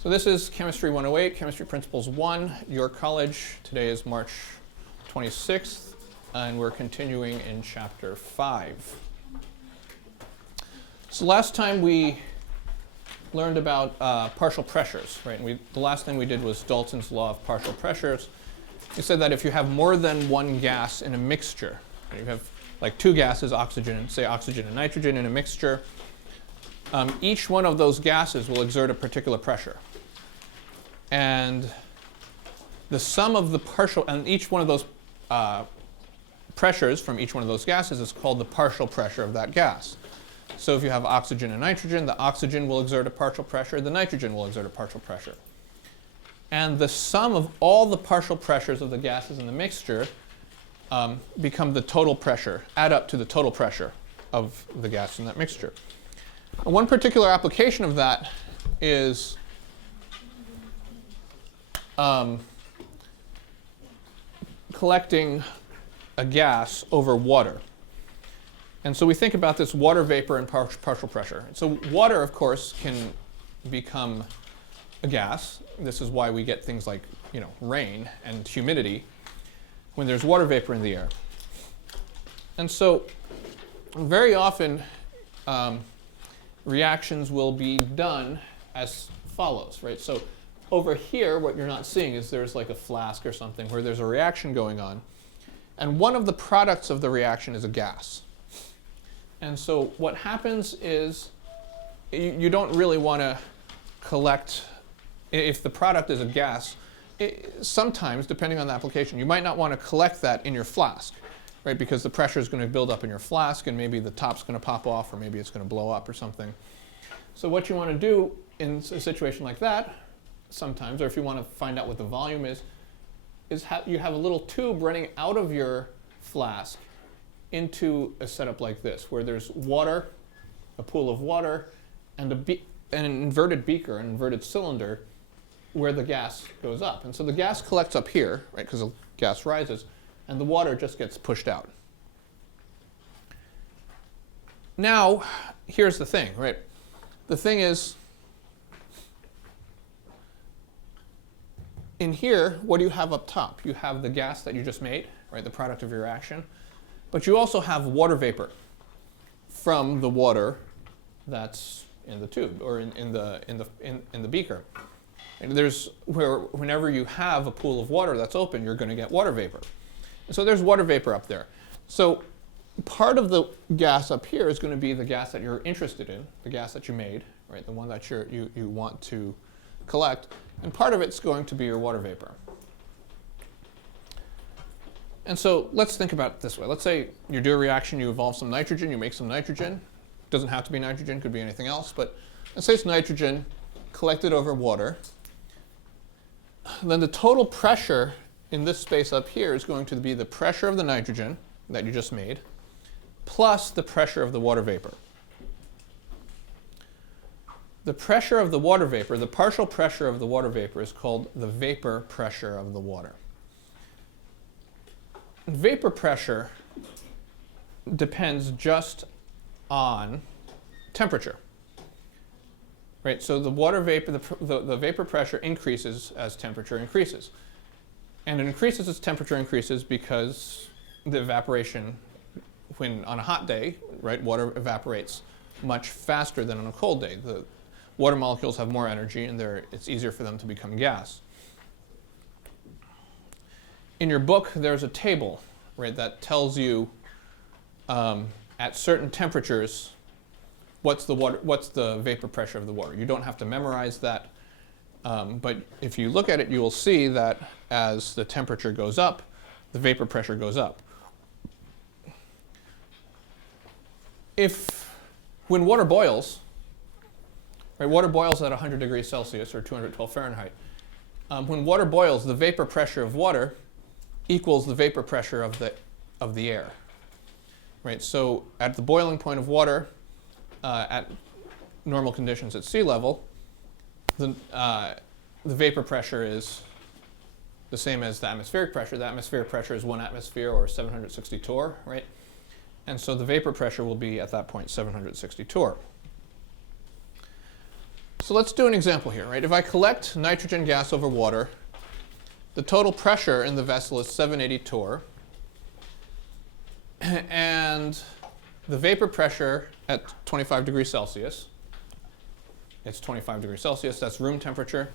So this is Chemistry 108, Chemistry Principles 1, your college. Today is March 26th, and we're continuing in Chapter 5. So last time we learned about partial pressures, right? And the last thing we did was Dalton's law of partial pressures. We said that if you have more than one gas in a mixture, you have like two gases, oxygen, say oxygen and nitrogen in a mixture, each one of those gases will exert a particular pressure. And the sum of the partial, and each one of those pressures from each one of those gases is called the partial pressure of that gas. So if you have oxygen and nitrogen, the oxygen will exert a partial pressure, the nitrogen will exert a partial pressure. And the sum of all the partial pressures of the gases in the mixture become the total pressure, add up to the total pressure of the gas in that mixture. And one particular application of that is collecting a gas over water. And so we think about this water vapor and partial pressure. So water, of course, can become a gas. This is why we get things like, rain and humidity when there's water vapor in the air. And so very often reactions will be done as follows, right? So over here, what you're not seeing is there's like a flask or something where there's a reaction going on. And one of the products of the reaction is a gas. And so what happens is you don't really want to collect, if the product is a gas, sometimes, depending on the application, you might not want to collect that in your flask, right? Because the pressure is going to build up in your flask and maybe the top's going to pop off or maybe it's going to blow up or something. So what you want to do in a situation like that, sometimes, or if you want to find out what the volume is you have a little tube running out of your flask into a setup like this, where there's water, a pool of water, and an inverted beaker, an inverted cylinder, where the gas goes up. And so the gas collects up here, right, because the gas rises, and the water just gets pushed out. Now, here's the thing, right? The thing is, in here, what do you have up top? You have the gas that you just made, right, the product of your reaction. But you also have water vapor from the water that's in the tube or in the beaker. And whenever you have a pool of water that's open, you're going to get water vapor. And so there's water vapor up there. So part of the gas up here is going to be the gas that you're interested in, the gas that you made, right, the one that you want to collect. And part of it's going to be your water vapor. And so let's think about it this way. Let's say you do a reaction, you evolve some nitrogen, you make some nitrogen. It doesn't have to be nitrogen, could be anything else. But let's say it's nitrogen collected over water. Then the total pressure in this space up here is going to be the pressure of the nitrogen that you just made plus the pressure of the water vapor. The pressure of the water vapor, the partial pressure of the water vapor, is called the vapor pressure of the water. Vapor pressure depends just on temperature, right? So the water vapor, the vapor pressure increases as temperature increases. And it increases as temperature increases because the evaporation, when on a hot day, right, water evaporates much faster than on a cold day. The water molecules have more energy and it's easier for them to become gas. In your book, there's a table, right, that tells you at certain temperatures what's the vapor pressure of the water. You don't have to memorize that, but if you look at it, you will see that as the temperature goes up, the vapor pressure goes up. When water boils, right, water boils at 100 degrees Celsius or 212 Fahrenheit. When water boils, the vapor pressure of water equals the vapor pressure of the air, right? So at the boiling point of water, at normal conditions at sea level, the vapor pressure is the same as the atmospheric pressure. The atmospheric pressure is 1 atmosphere or 760 torr, right? And so the vapor pressure will be at that point 760 torr. So let's do an example here, right? If I collect nitrogen gas over water, the total pressure in the vessel is 780 torr, and the vapor pressure at 25 degrees Celsius, it's 25 degrees Celsius, that's room temperature,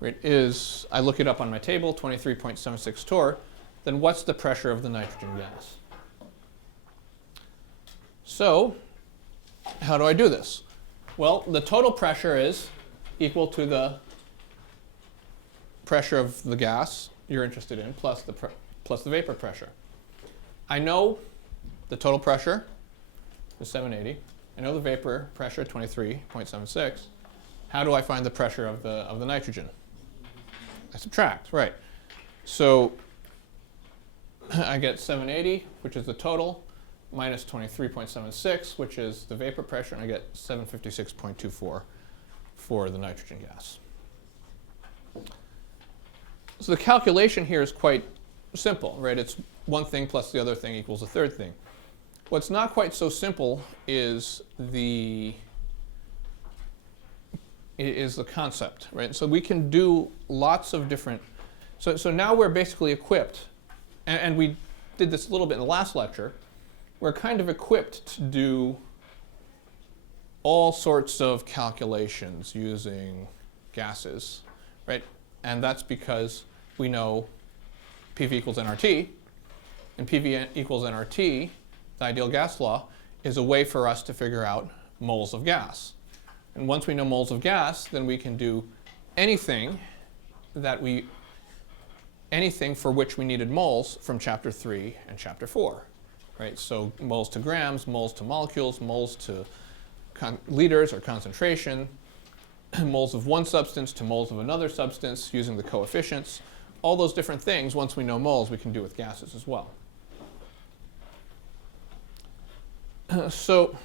right, is, I look it up on my table, 23.76 torr, then what's the pressure of the nitrogen gas? So, how do I do this? Well, the total pressure is equal to the pressure of the gas you're interested in plus the vapor pressure. I know the total pressure is 780. I know the vapor pressure, 23.76. How do I find the pressure of the nitrogen? I subtract, right. So I get 780, which is the total, minus 23.76, which is the vapor pressure, and I get 756.24 for the nitrogen gas. So the calculation here is quite simple, right? It's one thing plus the other thing equals a third thing. What's not quite so simple is the concept, right? So we can do lots of different, so now we're basically equipped, and we did this a little bit in the last lecture, we're kind of equipped to do all sorts of calculations using gases, right? And that's because we know PV equals nRT, and PV equals nRT, the ideal gas law, is a way for us to figure out moles of gas. And once we know moles of gas, then we can do anything for which we needed moles from chapter 3 and chapter 4. Right? So moles to grams, moles to molecules, moles to liters or concentration, moles of one substance to moles of another substance using the coefficients. All those different things, once we know moles, we can do with gases as well. So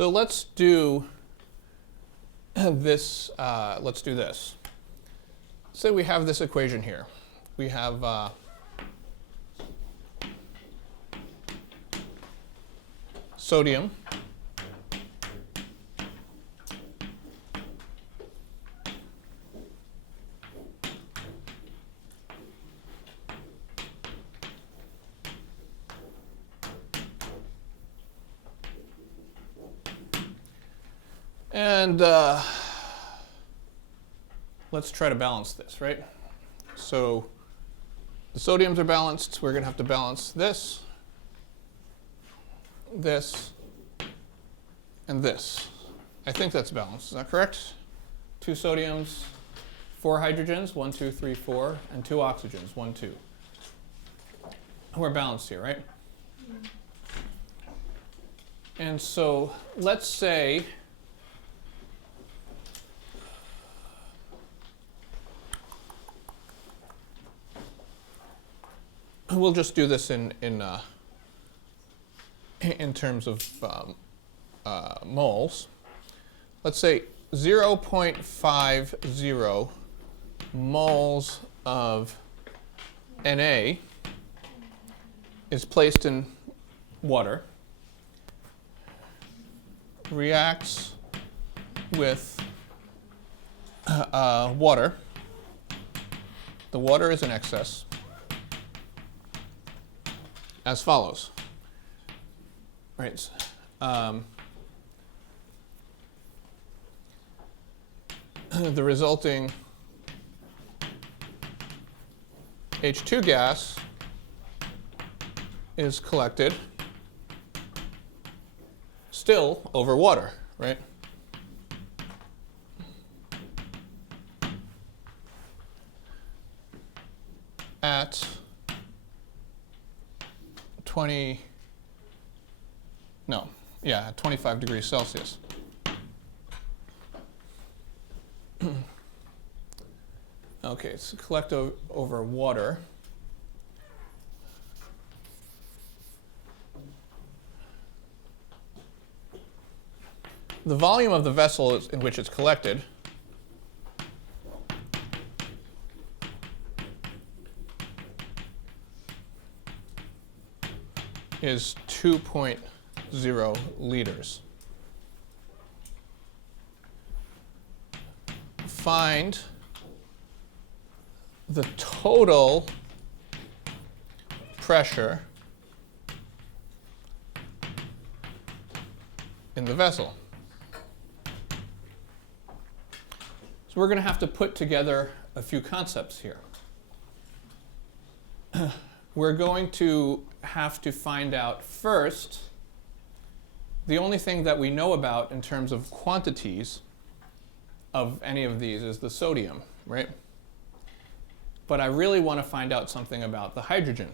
So let's do this. Let's do this. Say we have this equation here. We have sodium and let's try to balance this, right? So the sodiums are balanced. We're going to have to balance this, this, and this. I think that's balanced. Is that correct? 2 sodiums, 4 hydrogens, 1, 2, 3, 4, and 2 oxygens, 1, 2. We're balanced here, right? And so let's say we'll just do this in terms of moles. Let's say 0.50 moles of Na is placed in water, reacts with water. The water is in excess as follows. Right. The resulting H2 gas is collected still over water, right? At 20 No, yeah, at 25 degrees Celsius. Okay, so collect over water. The volume of the vessel in which it's collected is 2.0 liters. Find the total pressure in the vessel. So we're going to have to put together a few concepts here. We're going to have to find out first, the only thing that we know about in terms of quantities of any of these is the sodium, right? But I really want to find out something about the hydrogen.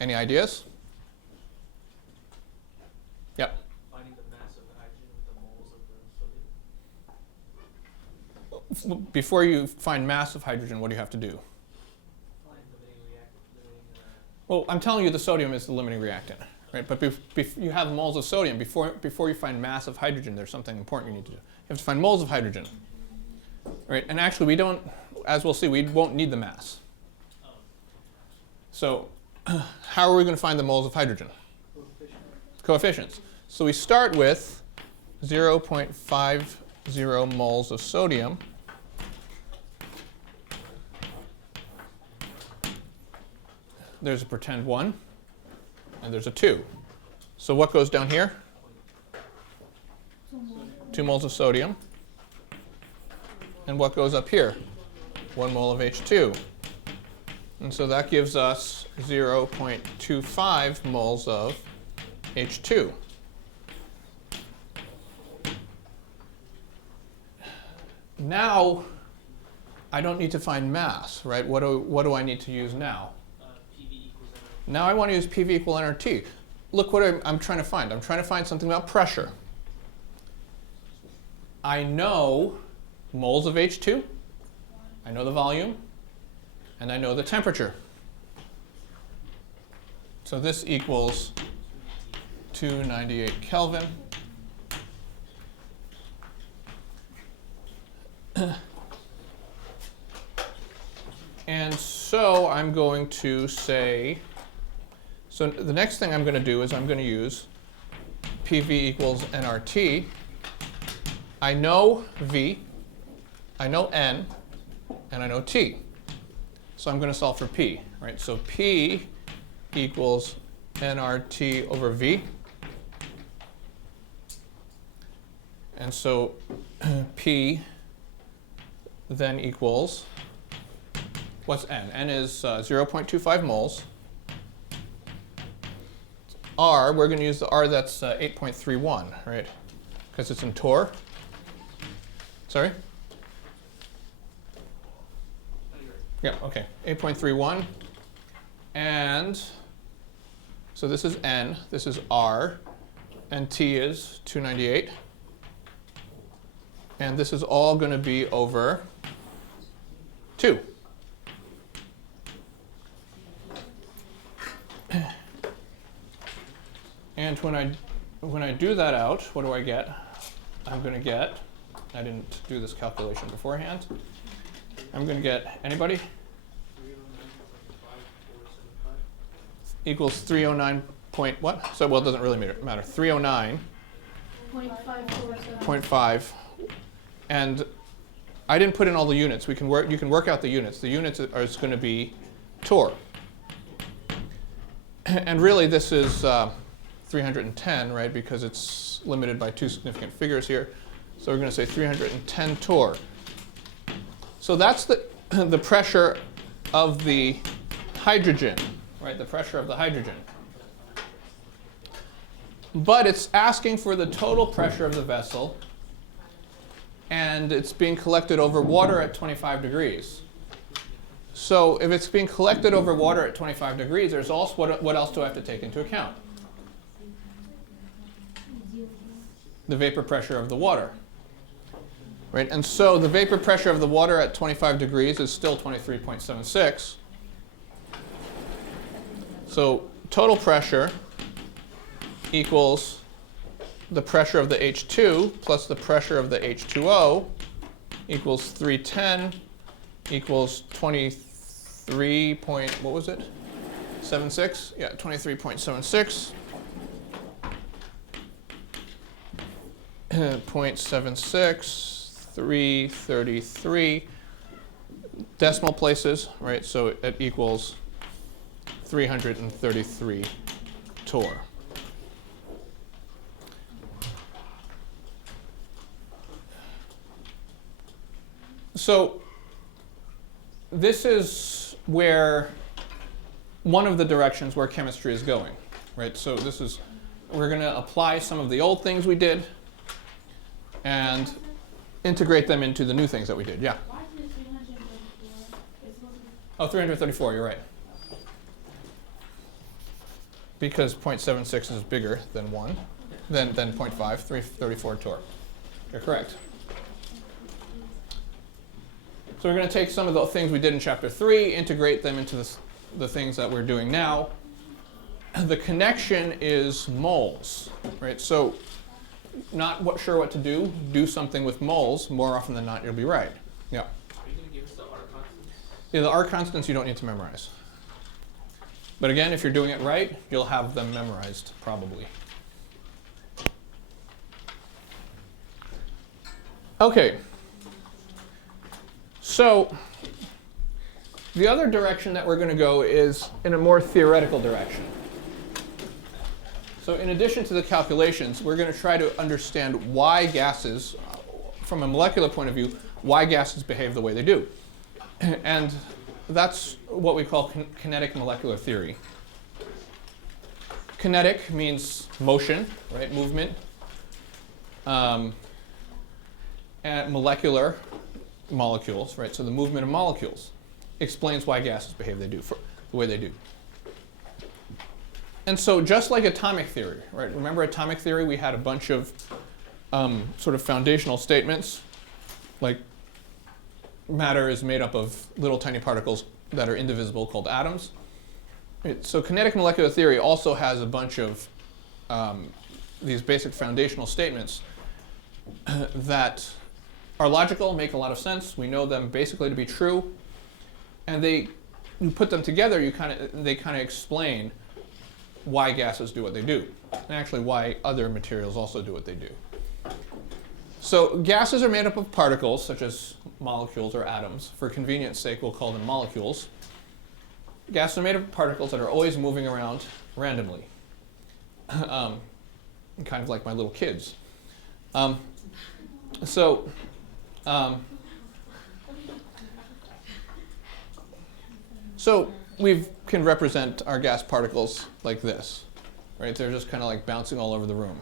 Any ideas? Yep. Finding the mass of the hydrogen with the moles of the sodium. Before you find mass of hydrogen, what do you have to do? Find limiting reactant. Well, I'm telling you the sodium is the limiting reactant, right? But you have moles of sodium. Before you find mass of hydrogen, there's something important you need to do. You have to find moles of hydrogen, right? And actually, we don't, as we'll see, we won't need the mass. Oh. So how are we going to find the moles of hydrogen? Coefficients. So we start with 0.50 moles of sodium. There's a pretend 1, and there's a 2. So what goes down here? 2 moles of sodium. And what goes up here? 1 mole of H2. And so that gives us 0.25 moles of H2. Now, I don't need to find mass, right? What do I need to use now? PV equals nRT. Now I want to use PV equal nRT. Look what I'm trying to find. I'm trying to find something about pressure. I know moles of H2, I know the volume, and I know the temperature. So this equals 298 Kelvin. And so I'm going to say, so the next thing I'm going to do is I'm going to use PV equals nRT. I know V, I know N, and I know T. So I'm going to solve for P, right? So P equals nRT over V. And so P then equals, what's N? N is 0.25 moles. R, we're going to use the R that's 8.31, right? Because it's in torr. Sorry? Yeah, okay. 8.31. And so this is N, this is R, and T is 298. And this is all going to be over 2. And when I do that out, what do I get? I'm going to get, I didn't do this calculation beforehand. I'm going to get, anybody? 309.5475. Equals 309 point what? So, well, it doesn't really matter. 309.5. And I didn't put in all the units. You can work out the units. The units are going to be torr. And really, this is 310, right? Because it's limited by 2 significant figures here. So we're going to say 310 torr. So that's the pressure of the hydrogen, right? The pressure of the hydrogen. But it's asking for the total pressure of the vessel, and it's being collected over water at 25 degrees. So if it's being collected over water at 25 degrees, there's also, what else do I have to take into account? the vapor pressure of the water. Right? And so the vapor pressure of the water at 25 degrees is still 23.76. So total pressure equals the pressure of the H2 plus the pressure of the H2O equals 310 equals 23 point, what was it? 76? Yeah, 23.76. 0.76, 333 decimal places, right? So it equals 333 torr. So this is where one of the directions where chemistry is going, right? So this is, we're going to apply some of the old things we did and integrate them into the new things that we did. Yeah? Why is it 334? It's supposed to be Oh, 334, you're right. Because 0.76 is bigger than 1, than 0.5, 334 torr. You're correct. So we're going to take some of the things we did in chapter 3, integrate them into the things that we're doing now. The connection is moles, right? So not sure what to do something with moles. More often than not, you'll be right. Yeah. Are you going to give us the R constants? Yeah, the R constants you don't need to memorize. But again, if you're doing it right, you'll have them memorized, probably. Okay. So the other direction that we're going to go is in a more theoretical direction. So in addition to the calculations, we're going to try to understand why gases, from a molecular point of view, why gases behave the way they do. And that's what we call kinetic molecular theory. Kinetic means motion, right, movement. And molecular, molecules, right? So the movement of molecules explains why gases behave the way they do. And so just like atomic theory, right? Remember atomic theory, we had a bunch of sort of foundational statements, like matter is made up of little tiny particles that are indivisible called atoms. Right? So kinetic molecular theory also has a bunch of these basic foundational statements that are logical, make a lot of sense. We know them basically to be true. And you put them together, they kind of explain why gases do what they do, and actually why other materials also do what they do. So gases are made up of particles, such as molecules or atoms. For convenience sake, we'll call them molecules. Gases are made up of particles that are always moving around randomly, kind of like my little kids. So we can represent our gas particles like this, right? They're just kind of like bouncing all over the room.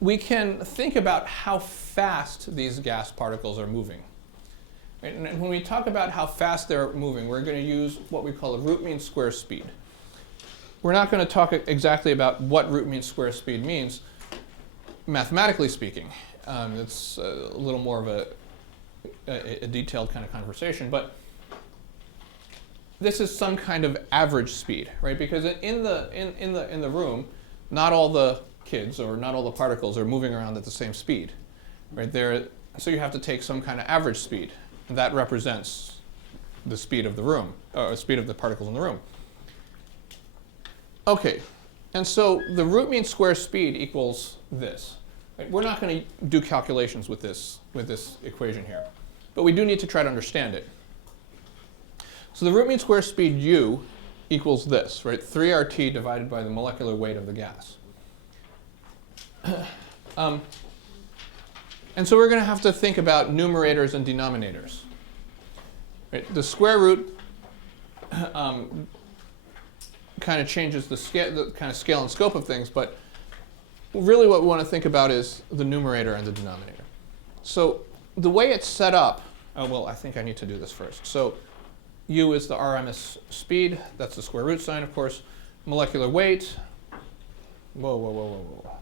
We can think about how fast these gas particles are moving. Right? And when we talk about how fast they're moving, we're going to use what we call a root mean square speed. We're not going to talk exactly about what root mean square speed means, mathematically speaking. It's a little more of a detailed kind of conversation, but this is some kind of average speed, right? Because in the room, not all the kids or not all the particles are moving around at the same speed, right? So you have to take some kind of average speed, and that represents the speed of the room, or speed of the particles in the room. Okay, and so the root mean square speed equals this. Right? We're not going to do calculations with this equation here, but we do need to try to understand it. So the root mean square speed u equals this, right? 3RT divided by the molecular weight of the gas. And so we're going to have to think about numerators and denominators. Right? The square root kind of changes the kind of scale and scope of things, but really what we want to think about is the numerator and the denominator. So the way it's set up, oh well, I think I need to do this first. So U is the RMS speed. That's the square root sign, of course. Molecular weight. Whoa, whoa, whoa, whoa, whoa.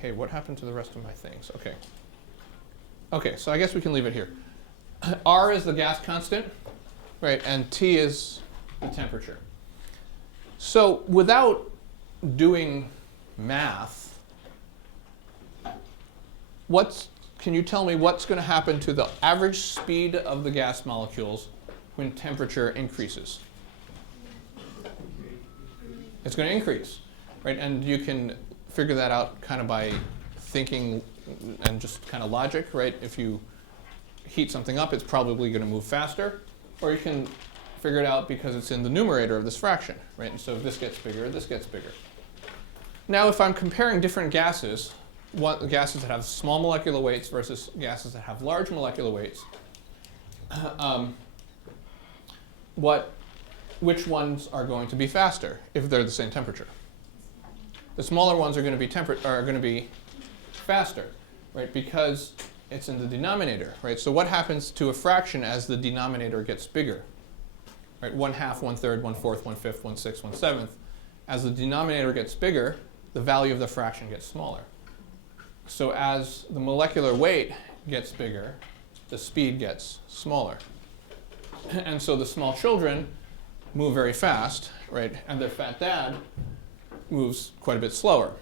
Hey, what happened to the rest of my things? Okay. Okay, so I guess we can leave it here. R is the gas constant, right? And T is the temperature. So without doing math, can you tell me what's going to happen to the average speed of the gas molecules when temperature increases? It's going to increase, right? And you can figure that out kind of by thinking and just kind of logic, right? If you heat something up, it's probably going to move faster. Or you can figure it out because it's in the numerator of this fraction, right? And so if this gets bigger, this gets bigger. Now, if I'm comparing different gases, gases that have small molecular weights versus gases that have large molecular weights, which ones are going to be faster if they're the same temperature? The smaller ones are going to be faster, right? Because it's in the denominator, right? So what happens to a fraction as the denominator gets bigger? Right? 1/2, 1/3, 1/4, 1/5, 1/6, 1/7. As the denominator gets bigger, the value of the fraction gets smaller. So as the molecular weight gets bigger, the speed gets smaller. And so the small children move very fast, right? And their fat dad moves quite a bit slower.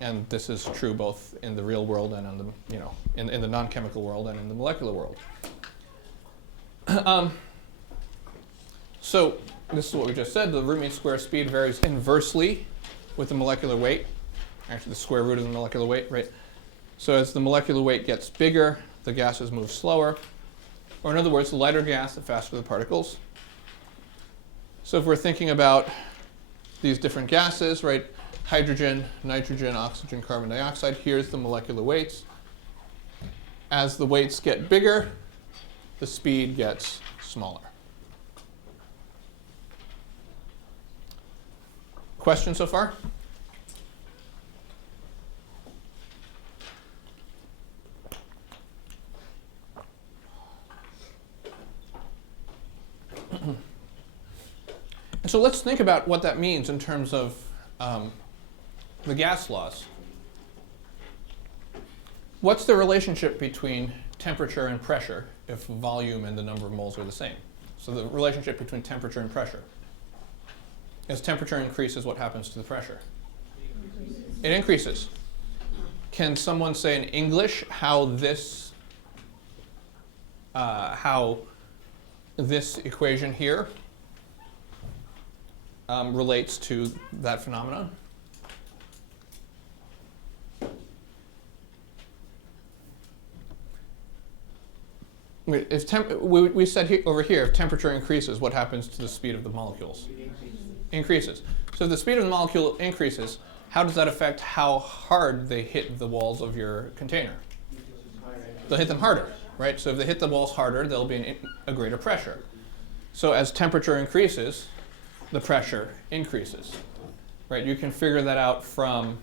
And this is true both in the real world and in the non-chemical world and in the molecular world. So this is what we just said. The root mean square speed varies inversely with the molecular weight. Actually, the square root of the molecular weight, right? So as the molecular weight gets bigger, the gases move slower. Or in other words, the lighter gas, the faster the particles. So if we're thinking about these different gases, right? Hydrogen, nitrogen, oxygen, carbon dioxide, here's the molecular weights. As the weights get bigger, the speed gets smaller. Questions so far? And so let's think about what that means in terms of the gas laws. What's the relationship between temperature and pressure if volume and the number of moles are the same? So the relationship between temperature and pressure. As temperature increases, what happens to the pressure? It increases. Can someone say in English how this equation here relates to that phenomenon? We said over here, if temperature increases, what happens to the speed of the molecules? Increases. So if the speed of the molecule increases, how does that affect how hard they hit the walls of your container? They'll hit them harder, right? So if they hit the walls harder, there'll be a greater pressure. So as temperature increases, the pressure increases, right? You can figure that out from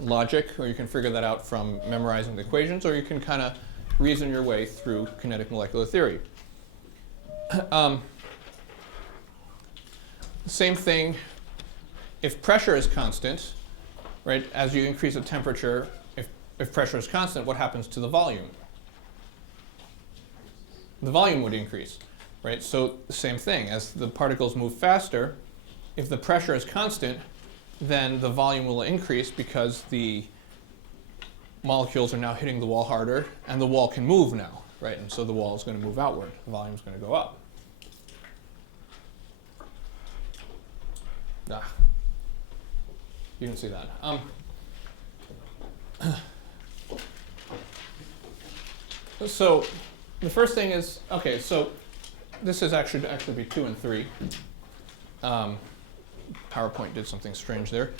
logic, or you can figure that out from memorizing the equations, or you can kind of reason your way through kinetic molecular theory. Same thing, if pressure is constant, right, as you increase the temperature, if pressure is constant, what happens to the volume? The volume would increase, right? So the same thing, as the particles move faster, if the pressure is constant, then the volume will increase because the molecules are now hitting the wall harder, and the wall can move now, right? And so the wall is going to move outward. The volume is going to go up. You can see that. So the first thing is, okay, so this is actually be 2 and 3. PowerPoint did something strange there.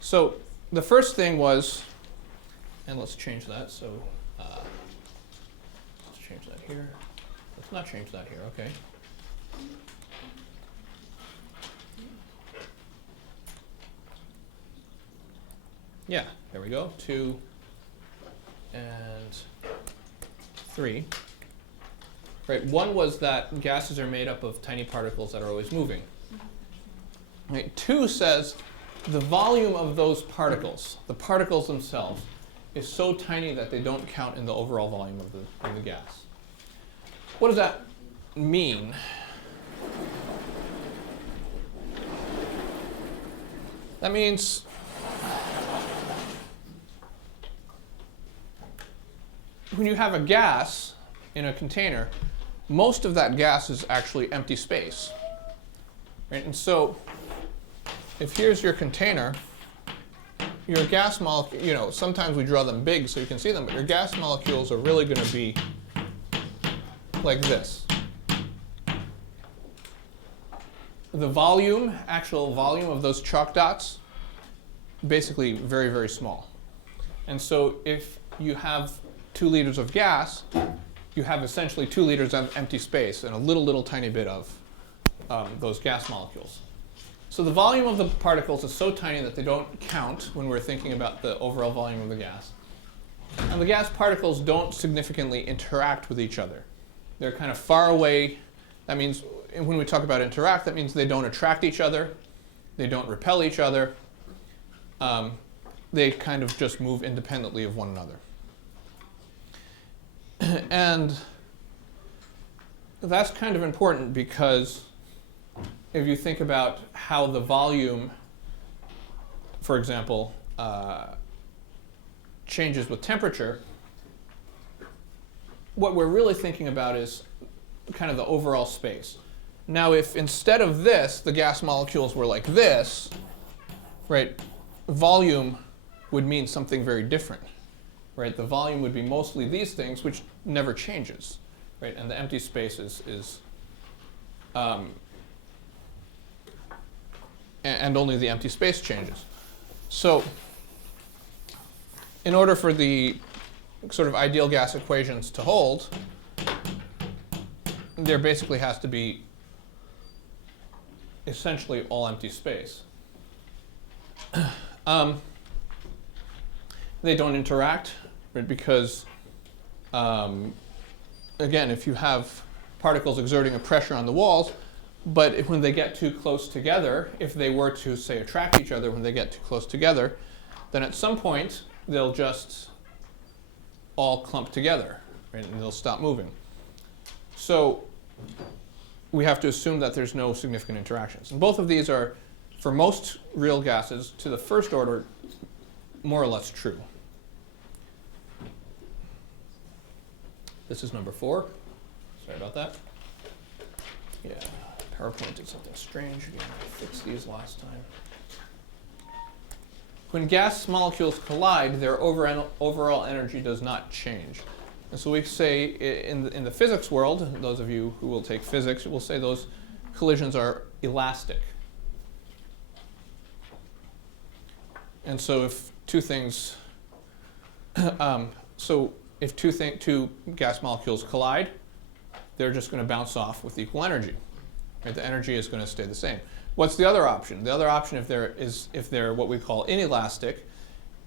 So the first thing was, and let's change that. So let's change that here. Let's not change that here. Okay. Yeah, there we go. 2 and 3. right? One was that gases are made up of tiny particles that are always moving. Right? 2 says the volume of those particles, the particles themselves, is so tiny that they don't count in the overall volume of the gas. What does that mean? That means when you have a gas in a container, most of that gas is actually empty space. Right? And so if here's your container, your gas molecule, sometimes we draw them big so you can see them, but your gas molecules are really going to be like this. The volume, actual volume of those chalk dots, basically very, very small. And so if you have 2 liters of gas, you have essentially 2 liters of empty space and a little tiny bit of those gas molecules. So the volume of the particles is so tiny that they don't count when we're thinking about the overall volume of the gas. And the gas particles don't significantly interact with each other. They're kind of far away. That means when we talk about interact, that means they don't attract each other. They don't repel each other. They kind of just move independently of one another. And that's kind of important because if you think about how the volume, for example, changes with temperature, what we're really thinking about is kind of the overall space. Now, if instead of this, the gas molecules were like this, right, volume would mean something very different. Right? The volume would be mostly these things, which never changes. Right? And the empty space is and only the empty space changes. So in order for the sort of ideal gas equations to hold, there basically has to be essentially all empty space. They don't interact, right? Because, again, if you have particles exerting a pressure on the walls, but when they get too close together, if they were to, say, attract each other when they get too close together, then at some point they'll just all clump together, right? And they'll stop moving. So we have to assume that there's no significant interactions. And both of these are, for most real gases, to the first order, more or less true. This is number 4. Sorry about that. Yeah, PowerPoint did something strange again. I fixed these last time. When gas molecules collide, their overall energy does not change. And so we say in the physics world, those of you who will take physics, will say those collisions are elastic. And so if two things, if two gas molecules collide, they're just going to bounce off with equal energy. Right? The energy is going to stay the same. What's the other option? The other option, if they're what we call inelastic,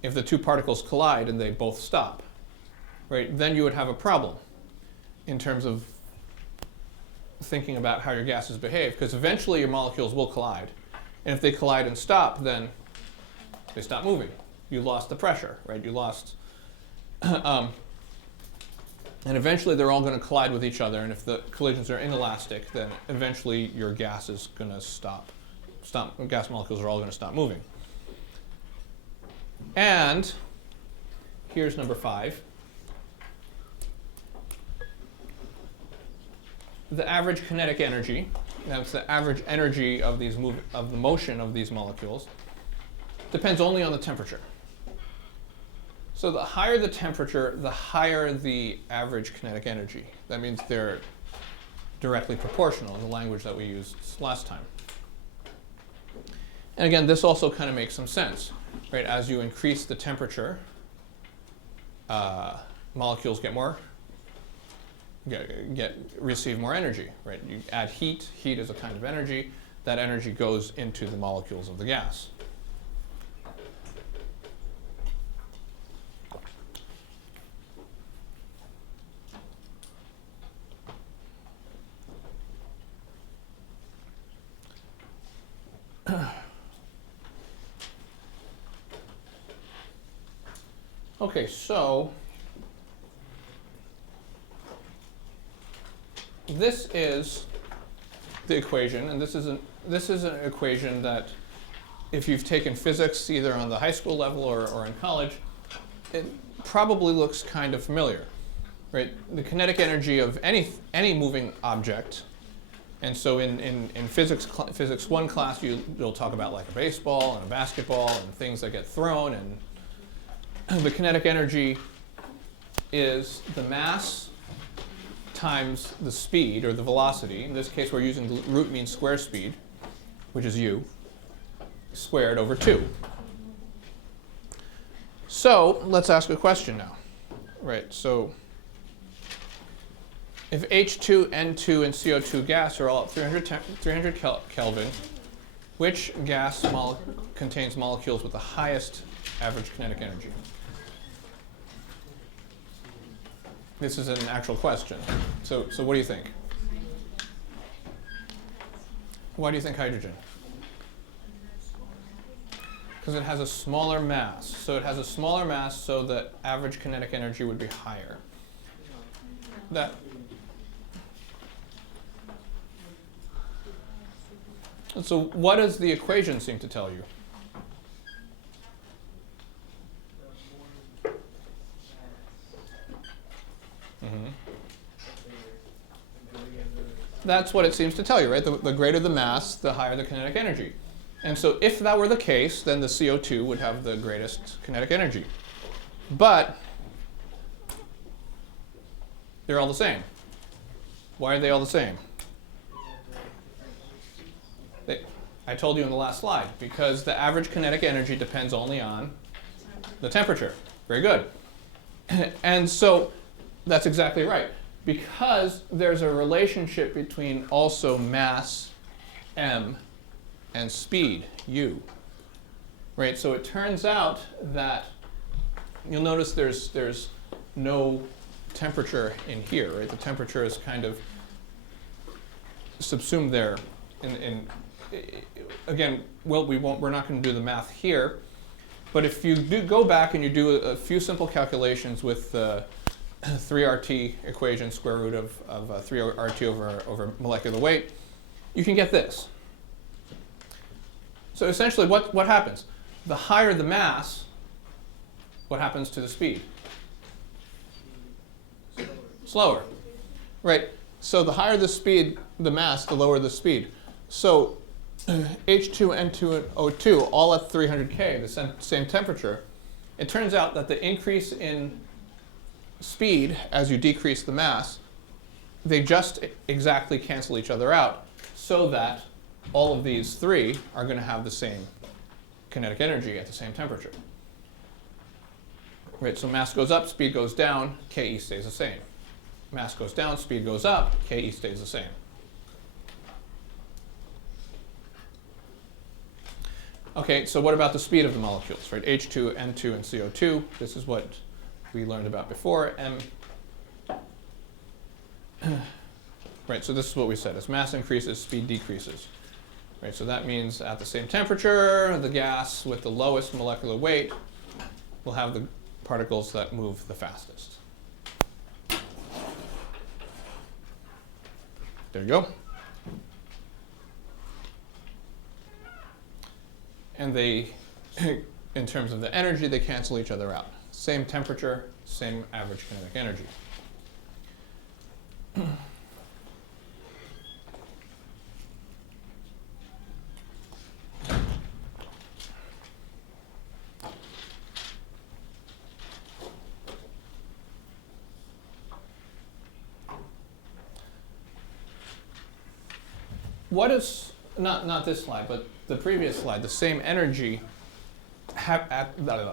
if the 2 particles collide and they both stop, right? Then you would have a problem in terms of thinking about how your gases behave, because eventually your molecules will collide, and if they collide and stop, then they stop moving. You lost the pressure, right? You lost, and eventually they're all going to collide with each other, and if the collisions are inelastic, then eventually your gas is going to stop. Gas molecules are all going to stop moving. And here's number 5. The average kinetic energy, that's the average energy of the motion of these molecules, depends only on the temperature. So the higher the temperature, the higher the average kinetic energy. That means they're directly proportional in the language that we used last time. And again, this also kind of makes some sense, right? As you increase the temperature, molecules receive more energy, right? You add heat. Heat is a kind of energy. That energy goes into the molecules of the gas. Okay, so this is the equation, and this is an equation that if you've taken physics either on the high school level or in college, it probably looks kind of familiar, right? The kinetic energy of any moving object, and so in physics 1 class you'll talk about like a baseball and a basketball and things that get thrown, and the kinetic energy is the mass times the speed or the velocity. In this case we're using the root mean square speed, which is u, squared over 2. So let's ask a question now. Right, so if H2, N2, and CO2 gas are all at 300 Kelvin, which gas contains molecules with the highest average kinetic energy? This is an actual question. So what do you think? Why do you think hydrogen? Because it has a smaller mass. So it has a smaller mass, so the average kinetic energy would be higher. So what does the equation seem to tell you? That's what it seems to tell you, right? The greater the mass, the higher the kinetic energy. And so if that were the case, then the CO2 would have the greatest kinetic energy. But they're all the same. Why are they all the same? I told you in the last slide, because the average kinetic energy depends only on the temperature. Very good. And so that's exactly right. Because there's a relationship between also mass, m, and speed, u. Right? So it turns out that you'll notice there's no temperature in here, right? The temperature is kind of subsumed there. Again, we're not going to do the math here, but if you do go back and you do a few simple calculations with 3RT equation, square root of 3RT over molecular weight, you can get this. So essentially what happens? The higher the mass, what happens to the speed? Slower. Right. So the higher the speed, the mass, the lower the speed. So H2, N2, and O2, all at 300 K, the same temperature, it turns out that the increase in speed as you decrease the mass, they just exactly cancel each other out, so that all of these three are going to have the same kinetic energy at the same temperature. Right, so mass goes up, speed goes down, Ke stays the same. Mass goes down, speed goes up, Ke stays the same. Okay, so what about the speed of the molecules, right? H2, N2, and CO2. This is what we learned about before. Right, so this is what we said. As mass increases, speed decreases. Right, so that means at the same temperature, the gas with the lowest molecular weight will have the particles that move the fastest. There you go. And they, in terms of the energy, they cancel each other out. Same temperature, same average kinetic energy. What is, not this slide, but the previous slide, the same energy,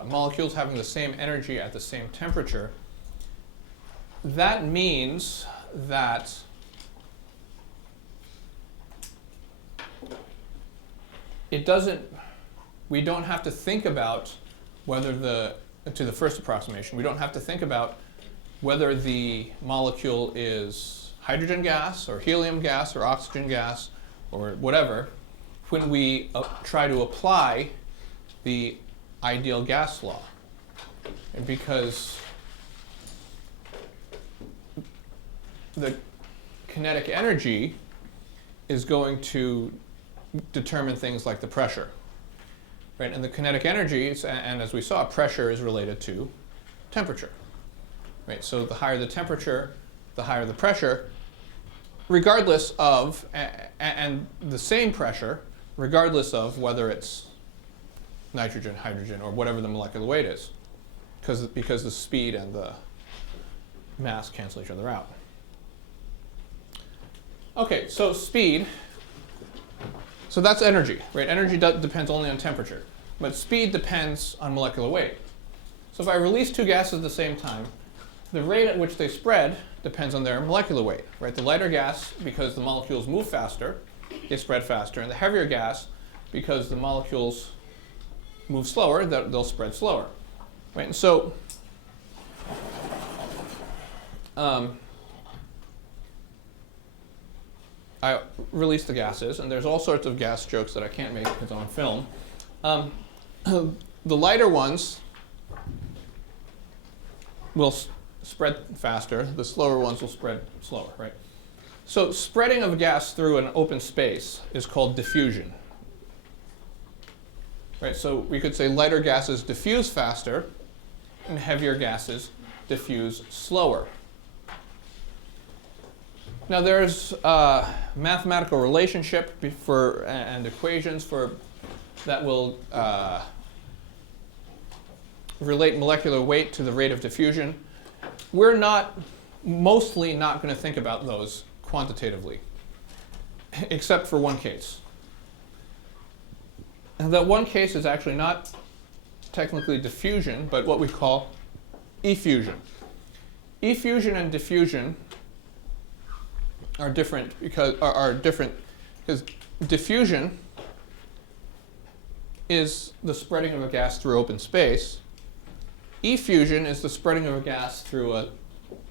molecules having the same energy at the same temperature, that means that we don't have to think about whether to the first approximation, we don't have to think about whether the molecule is hydrogen gas or helium gas or oxygen gas or whatever. when we try to apply the ideal gas law. And because the kinetic energy is going to determine things like the pressure. Right? And the kinetic energy, and as we saw, pressure is related to temperature. Right? So the higher the temperature, the higher the pressure, regardless of, and the same pressure, regardless of whether it's nitrogen, hydrogen, or whatever the molecular weight is, because the speed and the mass cancel each other out. Okay, so speed. So that's energy, right? Energy depends only on temperature, but speed depends on molecular weight. So if I release two gases at the same time, the rate at which they spread depends on their molecular weight, right? The lighter gas, because the molecules move faster, they spread faster, and the heavier gas, because the molecules move slower, they'll spread slower, right? And so I release the gases, and there's all sorts of gas jokes that I can't make because I'm on film. The lighter ones will spread faster. The slower ones will spread slower, right? So spreading of a gas through an open space is called diffusion. Right? So we could say lighter gases diffuse faster, and heavier gases diffuse slower. Now there's a mathematical relationship and equations that will relate molecular weight to the rate of diffusion. We're mostly not going to think about those quantitatively, except for one case. And that one case is actually not technically diffusion, but what we call effusion. Effusion and diffusion are different because diffusion is the spreading of a gas through open space. Effusion is the spreading of a gas through a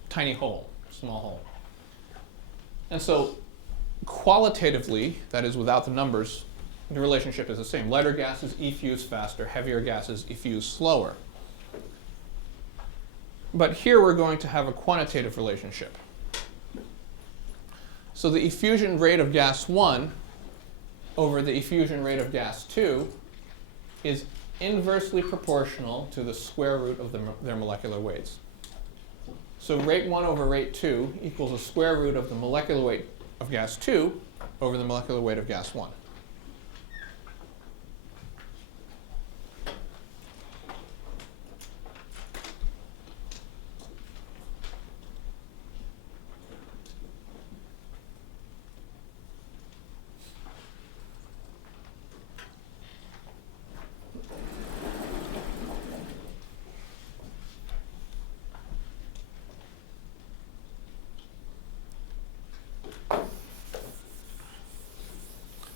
tiny hole, small hole. And so qualitatively, that is without the numbers, the relationship is the same. Lighter gases effuse faster, heavier gases effuse slower. But here we're going to have a quantitative relationship. So the effusion rate of gas 1 over the effusion rate of gas 2 is inversely proportional to the square root of their molecular weights. So rate 1 over rate 2 equals the square root of the molecular weight of gas 2 over the molecular weight of gas 1.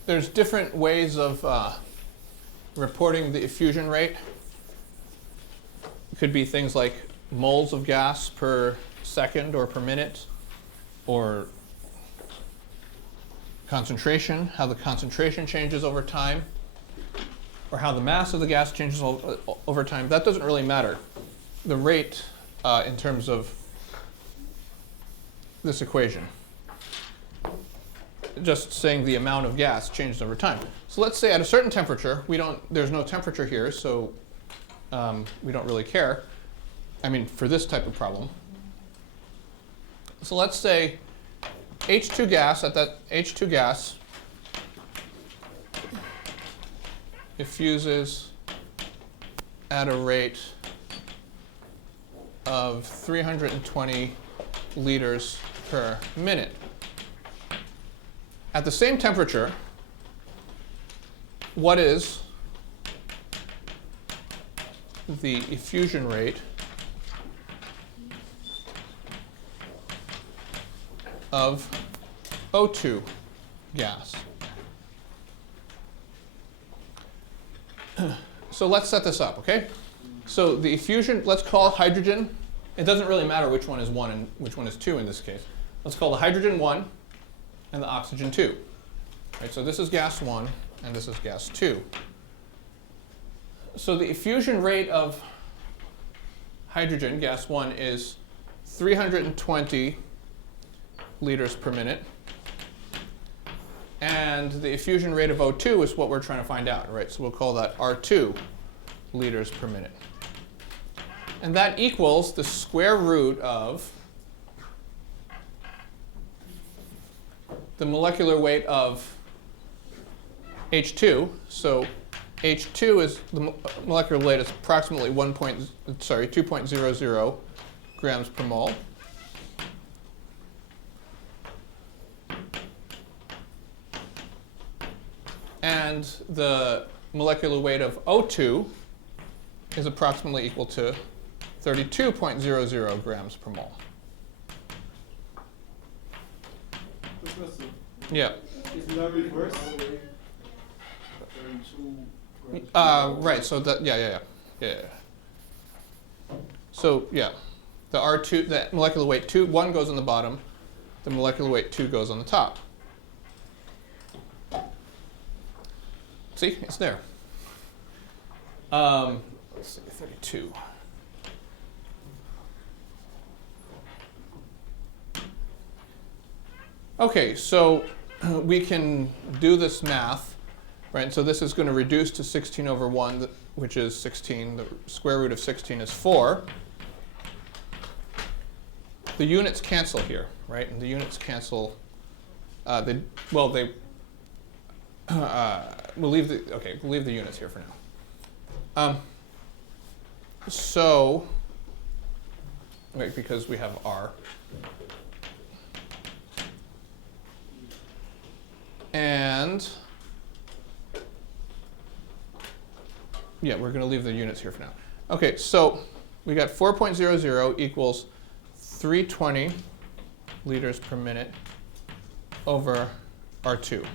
There's different ways of reporting the effusion rate. It could be things like moles of gas per second or per minute, or concentration, how the concentration changes over time, or how the mass of the gas changes over time. That doesn't really matter. The rate in terms of this equation. Just saying the amount of gas changes over time. So let's say at a certain temperature, there's no temperature here, so we don't really care. I mean, for this type of problem. So let's say H2 gas, at that H2 gas diffuses at a rate of 320 liters per minute. At the same temperature, what is the effusion rate of O2 gas? So let's set this up, okay? So the effusion, let's call hydrogen. It doesn't really matter which one is 1 and which one is 2 in this case. Let's call the hydrogen 1 and the oxygen 2. Right, so this is gas 1, and this is gas 2. So the effusion rate of hydrogen, gas 1, is 320 liters per minute. And the effusion rate of O2 is what we're trying to find out, right? So we'll call that R2 liters per minute. And that equals the square root of the molecular weight of H2. So H2 is the molecular weight is approximately 2.00 grams per mole. And the molecular weight of O2 is approximately equal to 32.00 grams per mole. Professor, Yeah. isn't that reverse? Right. So that yeah. So yeah, the R2, the molecular weight 1 goes on the bottom. The molecular weight 2 goes on the top. See, it's there. Let's see, 32. Okay, so we can do this math, right? So this is going to reduce to 16 over 1, which is 16. The square root of 16 is 4. The units cancel here, right? And the units cancel. We'll leave the units here for now. Right, because we have R. And yeah, we're going to leave the units here for now. Okay, so we got 4.00 equals 320 liters per minute over R2.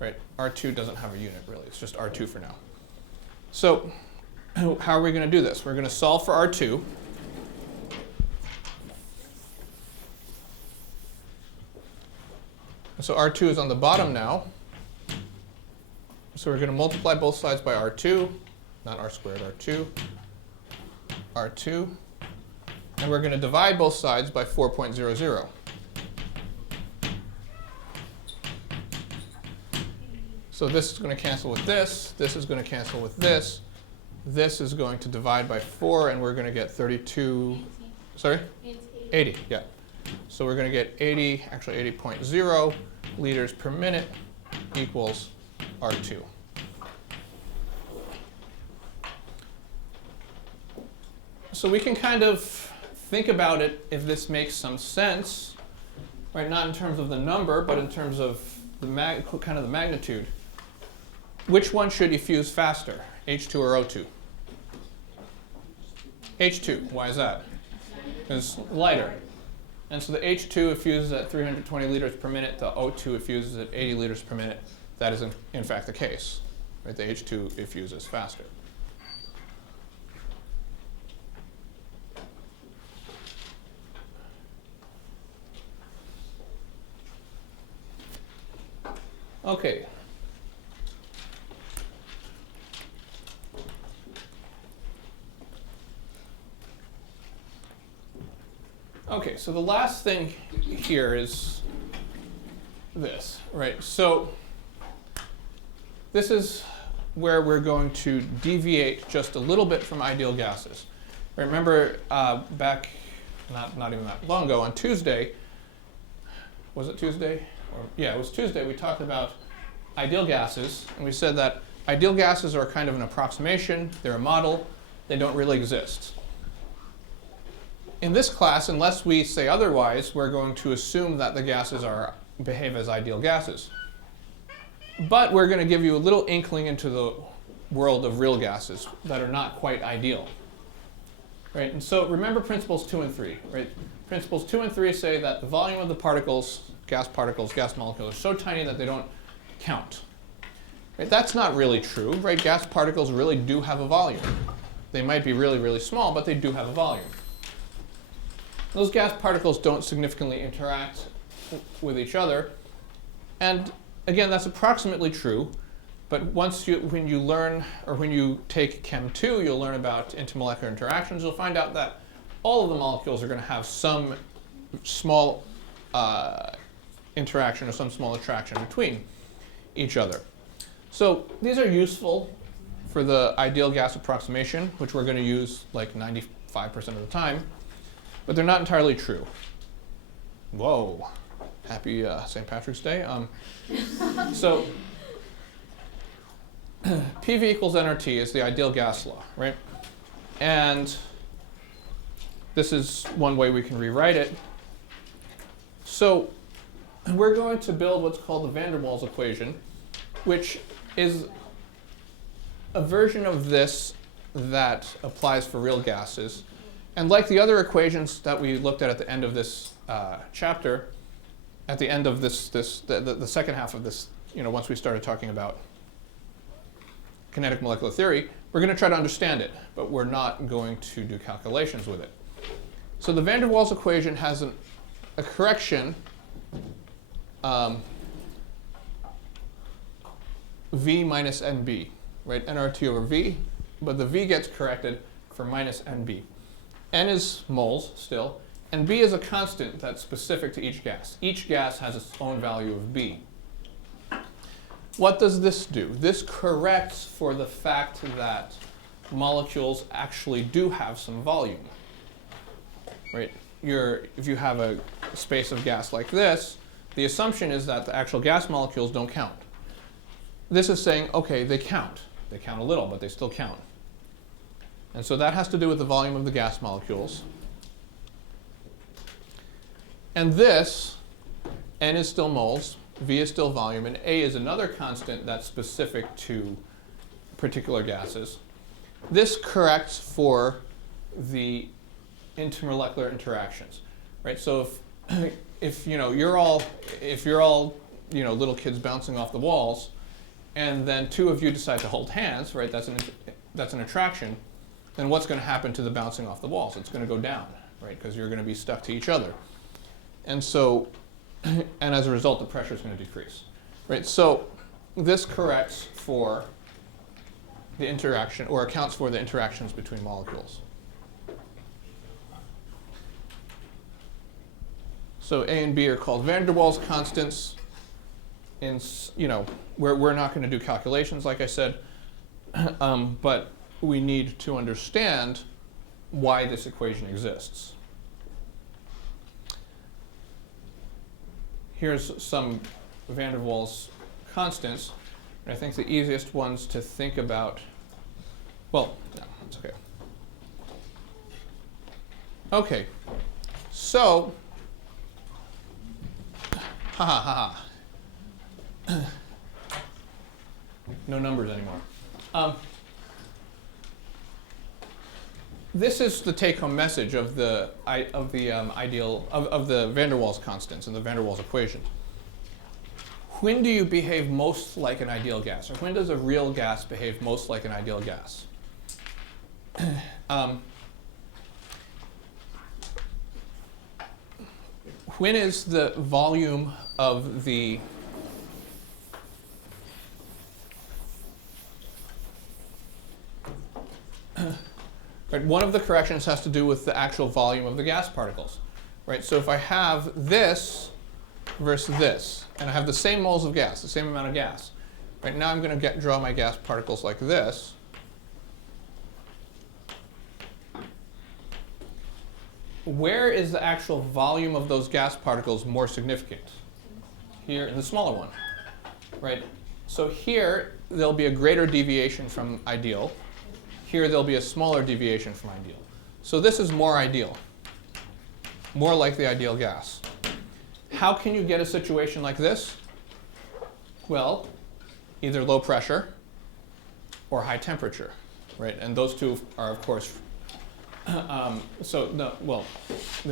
Right, R2 doesn't have a unit really, it's just R2 for now. So how are we going to do this? We're going to solve for R2. So R2 is on the bottom now. So we're going to multiply both sides by R2, not R squared, R2, R2. And we're going to divide both sides by 4.00. So this is going to cancel with this. This is going to cancel with this. This is going to divide by 4, and we're going to get 32. 18. Sorry? It's 80, yeah. So we're going to get 80.0 liters per minute equals R2. So we can kind of think about it if this makes some sense, right? Not in terms of the number, but in terms of the kind of the magnitude. Which one should effuse faster, H2 or O2? H2. Why is that? It's lighter. And so the H2 effuses at 320 liters per minute. The O2 effuses at 80 liters per minute. That is in fact the case. Right? The H2 effuses faster. Okay. Okay, so the last thing here is this, right? So this is where we're going to deviate just a little bit from ideal gases. Remember back, not even that long ago, on Tuesday, was it Tuesday? Yeah, it was Tuesday, we talked about ideal gases, and we said that ideal gases are kind of an approximation, they're a model, they don't really exist. In this class, unless we say otherwise, we're going to assume that the gases behave as ideal gases. But we're going to give you a little inkling into the world of real gases that are not quite ideal. Right? And so remember principles 2 and 3. Right? Principles 2 and 3 say that the volume of the particles, gas molecules, are so tiny that they don't count. Right? That's not really true. Right? Gas particles really do have a volume. They might be really, really small, but they do have a volume. Those gas particles don't significantly interact with each other. And again, that's approximately true, but when you learn, or when you take Chem 2, you'll learn about intermolecular interactions. You'll find out that all of the molecules are going to have some small interaction or some small attraction between each other. So these are useful for the ideal gas approximation, which we're going to use like 95% of the time, but they're not entirely true. Whoa, happy St. Patrick's Day. So PV equals nRT is the ideal gas law, right? And this is one way we can rewrite it. So we're going to build what's called the van der Waals equation, which is a version of this that applies for real gases. And like the other equations that we looked at the end of this chapter, at the end of the second half of this, once we started talking about kinetic molecular theory, we're going to try to understand it, but we're not going to do calculations with it. So the van der Waals equation has a correction V minus NB, right? nRT over V, but the V gets corrected for minus NB. N is moles still, and B is a constant that's specific to each gas. Each gas has its own value of B. What does this do? This corrects for the fact that molecules actually do have some volume, right? If you have a space of gas like this, the assumption is that the actual gas molecules don't count. This is saying, okay, they count. They count a little, but they still count. And so that has to do with the volume of the gas molecules. And this, N is still moles, V is still volume, and A is another constant that's specific to particular gases. This corrects for the intermolecular interactions, right? So if you're all little kids bouncing off the walls, and then two of you decide to hold hands, right? That's an attraction. Then what's going to happen to the bouncing off the walls? It's going to go down, right? Because you're going to be stuck to each other. And so, and as a result, the pressure is going to decrease, right? So this corrects for the interaction, or accounts for the interactions between molecules. So A and B are called van der Waals constants. We're not going to do calculations, like I said, but we need to understand why this equation exists. Here's some van der Waals constants. And I think the easiest ones to think about, well, no, that's okay. Okay, so, no numbers anymore. This is the take-home message of the ideal of the van der Waals constants and the van der Waals equation. When do you behave most like an ideal gas, or when does a real gas behave most like an ideal gas? When is the volume of the right, one of the corrections has to do with the actual volume of the gas particles, right? So if I have this versus this, and I have the same moles of gas, the same amount of gas, right? Now I'm going to draw my gas particles like this. Where is the actual volume of those gas particles more significant? Here in the smaller one, right? So here there'll be a greater deviation from ideal. Here there'll be a smaller deviation from ideal. So this is more ideal, more like the ideal gas. How can you get a situation like this? Well, either low pressure or high temperature, right? And those two are, of course, they're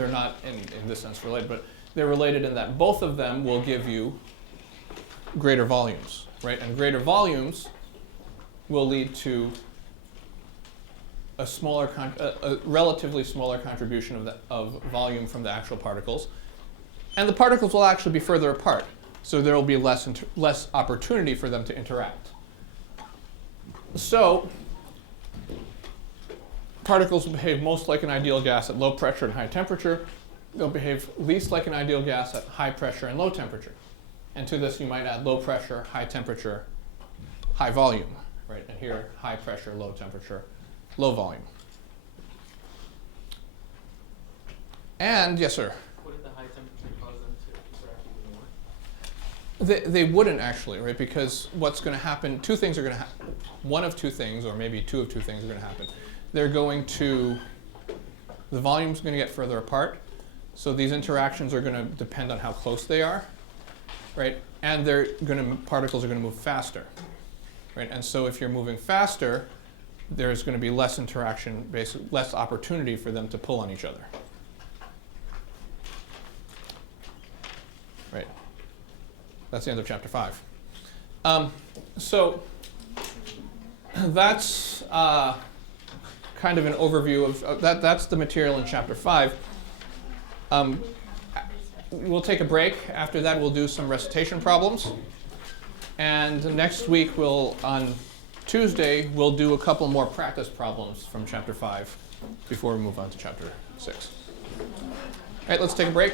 not in this sense related, but they're related in that both of them will give you greater volumes, right? And greater volumes will lead to a relatively smaller contribution of volume from the actual particles. And the particles will actually be further apart. So there will be less opportunity for them to interact. So particles will behave most like an ideal gas at low pressure and high temperature. They'll behave least like an ideal gas at high pressure and low temperature. And to this, you might add low pressure, high temperature, high volume, right? And here, high pressure, low temperature, low volume. And, yes, sir? Wouldn't the high temperature cause them to interact even more? They wouldn't actually, right? Because what's going to happen, two things are going to happen. One of two things, or maybe two of two things are going to happen. The volume's going to get further apart. So these interactions are going to depend on how close they are, right? And particles are going to move faster, right? And so if you're moving faster, there's going to be less interaction, basically less opportunity for them to pull on each other. Right. That's the end of chapter 5. So that's kind of an overview of that's the material in chapter 5. We'll take a break. After that, we'll do some recitation problems. And next week, on Tuesday, we'll do a couple more practice problems from chapter 5 before we move on to chapter 6. All right, let's take a break.